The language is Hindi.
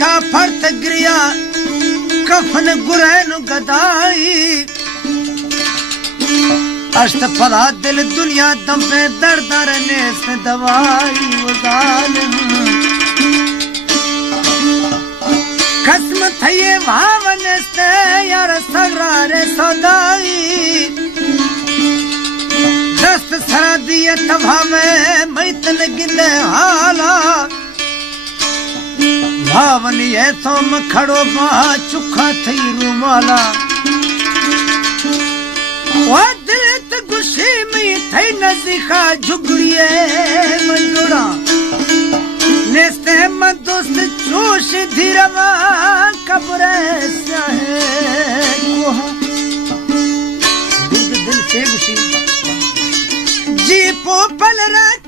घा फर्त गिरिया कफन गुरैन गदाई अष्ट पला दिल दुनिया दम पे दर्द ने से दवाई वो जालिम कसम थये भावन से यार सगरारे सदाई दस्त सरा दिए तभा में मैतन गिंदे हाला भावनी है तो मैं खड़ो बहा चुखा थी रुमाला वो दिल त गुस्से में थी नजीका झुगड़िए मंजूरा नेस्ते में दोस्त जोश धीरवा कब्रे से कोहा दिल से गुस्से जी पो पल रख